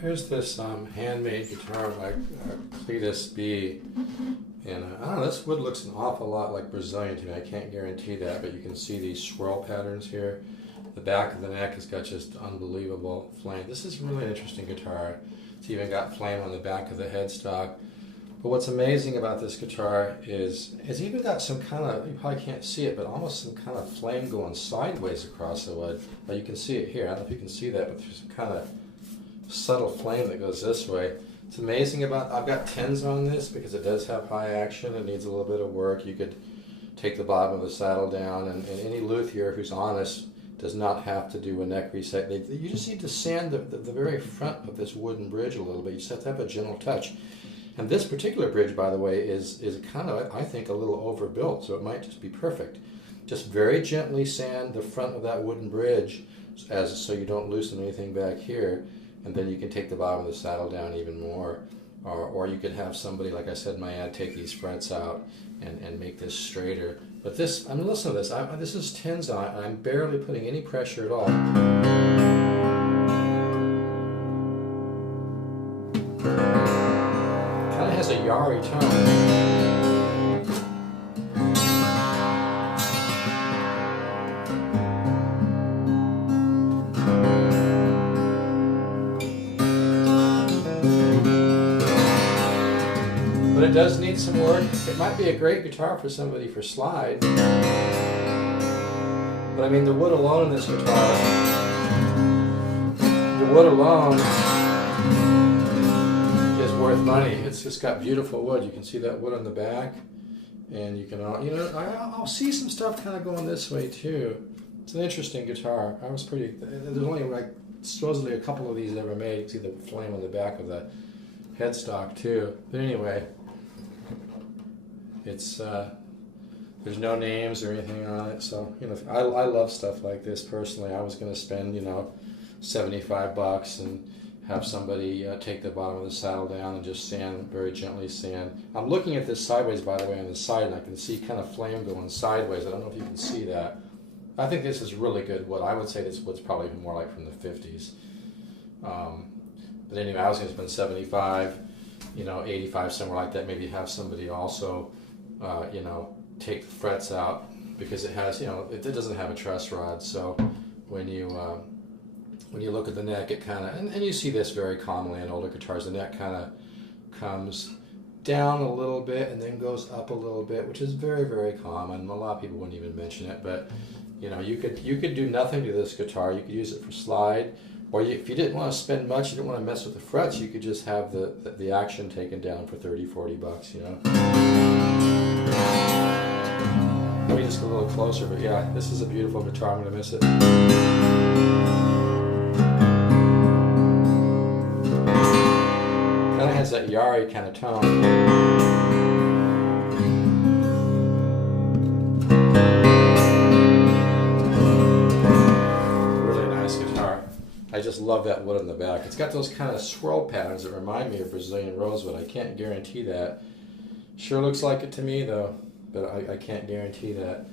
Here's this handmade guitar by Cleautis B. And I don't know, this wood looks an awful lot like Brazilian to me. I can't guarantee that, but you can see these swirl patterns here. The back of the neck has got just unbelievable flame. This is really an interesting guitar. It's even got flame on the back of the headstock. But what's amazing about this guitar is it's even got some kind of, you probably can't see it, but almost some kind of flame going sideways across the wood. But you can see it here. I don't know if you can see that, but there's some kind of subtle flame that goes this way. It's amazing about, I've got 10s on this because it does have high action. It needs a little bit of work. You could take the bottom of the saddle down, and any luthier who's honest does not have to do a neck reset. You just need to sand the very front of this wooden bridge a little bit. You just have to have a gentle touch. And this particular bridge, by the way, is kind of, I think, a little overbuilt, so it might just be perfect. Just very gently sand the front of that wooden bridge so you don't loosen anything back here, and then you can take the bottom of the saddle down even more. Or you could have somebody, like I said in my ad, take these frets out and make this straighter. But this, I mean, listen to this. This is 10s on it, and I'm barely putting any pressure at all. Kind of has a Yari tone. But it does need some work. It might be a great guitar for somebody for slide. But I mean, the wood alone in this guitar, the wood alone is worth money. It's just got beautiful wood. You can see that wood on the back, and you can, you know, I'll see some stuff kind of going this way too. It's an interesting guitar. I was pretty, there's only like supposedly a couple of these ever made. You can see the flame on the back of the headstock too. But anyway, it's there's no names or anything on it, so you know, I love stuff like this personally. I was going to spend, you know, $75 and have somebody take the bottom of the saddle down and just sand, very gently sand. I'm looking at this sideways, by the way, on the side, and I can see kind of flame going sideways. I don't know if you can see that. I think this is really good wood. I would say this wood's probably more like from the 50s. But anyway, I was going to spend 75, you know, 85, somewhere like that. Maybe have somebody also, you know, take the frets out, because it has, you know, it doesn't have a truss rod. So when you look at the neck, it kind of, and you see this very commonly in older guitars, the neck kind of comes down a little bit and then goes up a little bit, which is very, very common. A lot of people wouldn't even mention it, but you know, you could do nothing to this guitar. You could use it for slide, or if you didn't want to spend much, you didn't want to mess with the frets, you could just have the action taken down for $30–40, you know. Let me just go a little closer, but yeah, this is a beautiful guitar. I'm going to miss it. Kind of has that Yari kind of tone. I just love that wood on the back. It's got those kind of swirl patterns that remind me of Brazilian rosewood. I can't guarantee that. Sure looks like it to me though, but I can't guarantee that.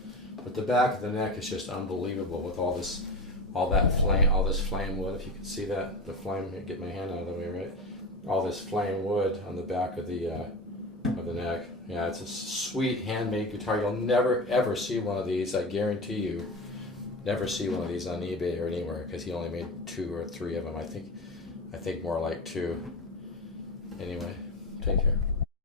But the back of the neck is just unbelievable with all this flame wood. If you can see that, the flame, get my hand out of the way, right? All this flame wood on the back of the neck. Yeah, it's a sweet handmade guitar. You'll never ever see one of these, I guarantee you. Never see one of these on eBay or anywhere, because he only made 2 or 3 of them. I think more like 2. Anyway, take care.